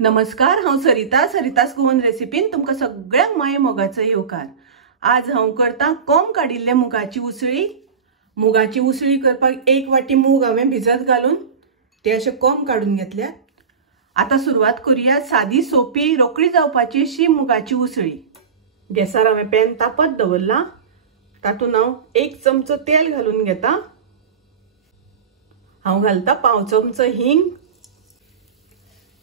नमस्कार, हांव सरितास गोवन रेसिपीन तुमकां सगळ्यांक माये मोगाचो येवकार। आज हांव करता कोंब काडिल्ले मुगाची उसळी। मुगाची उसळी करपाक 1 वाटी मूग हांवें भिजत घालून ते अशे कोंब काडून घेतल्यात। आता सुरवात करूया सादी सोपी रोकडी जावपाची अशी मुगाची उसळी। गॅसार हांवें पॅन तापत दवरला, तातूंत हांव 1 चमचो तेल घालून घेता। हांव घालता पाव चमचो हिंग,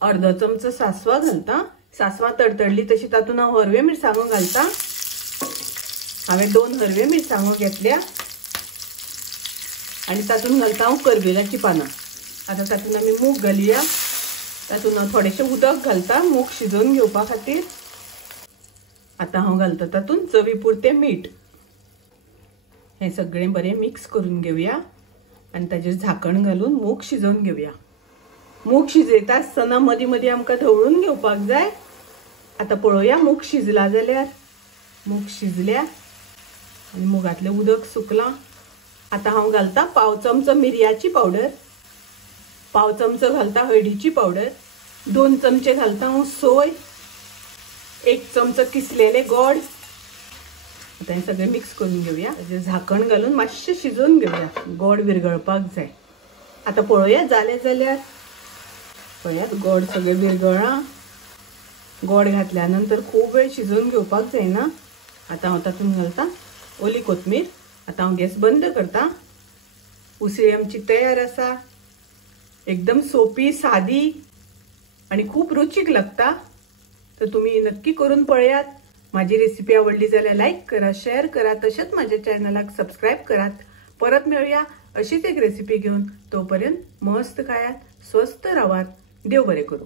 अर्धो चमचो सासवा घालता। सासवा तडतडली तशी तातूंत हांव हरवे मिरसांगो घालता। हांवें 2 हरवे मिरसांगो घेतल्या आनी तातूंत घालता हांव करवेलाची पानां। आता तातूंत आमी मूग घालुया। तातूंत हांव थोडेशें उदक घालता मूग शिजोवन घेवपा खातीर। आता हांव घालता तातूंत चवी पुरतें मीठ। हें सगळें बरें मिक्स करून घेवया आनी ताजेर झाकण घालून मूग शिजोवन घेवया। मूग शिजयता आसतना मदीं मदीं आमकां ढवळून घेवपाक जाय। आता पळोवया मूग शिजला जाल्यार। मूग शिजल्या आनी मुगांतलें उदक सुकलां। आता हांव घालता पाव चमचो मिरयाची पावडर, पाव चमचो घालता हळदीची पावडर, 2 चमचे घालता हांव सोय, 1 चमचो किसलेले गोड। आता हें सगळें मिक्स करून घेवया। ताजेर झाकण घालून मातशें शिजोवन घेवया, गोड विरगळपाक जाय। आता पळोवया जालें जाल्यार। पळयात गोड सगळें विरगळ्ळां। गोड घातल्या नंतर खूब वेळ शिजोवन घेवपाक जायना। आता हांव तातूंत घालता ओली कोथमीर। आता हांव गॅस बंद करता। उसळी आमची तयार आसा। एकदम सोपी, सादी आनी खूब रुचीक लागता। तर तुमी नक्की करून पळयात। माझी रेसिपी आवडली जाल्यार लाईक करा, शेअर करा, तशेंच माझ्या चॅनलाक सबस्क्राईब करात। परत मेळुया अशीच एक रेसिपी घेऊन। तोपर्यंत मस्त खायात, स्वस्थ रावात। देव बरें करूं।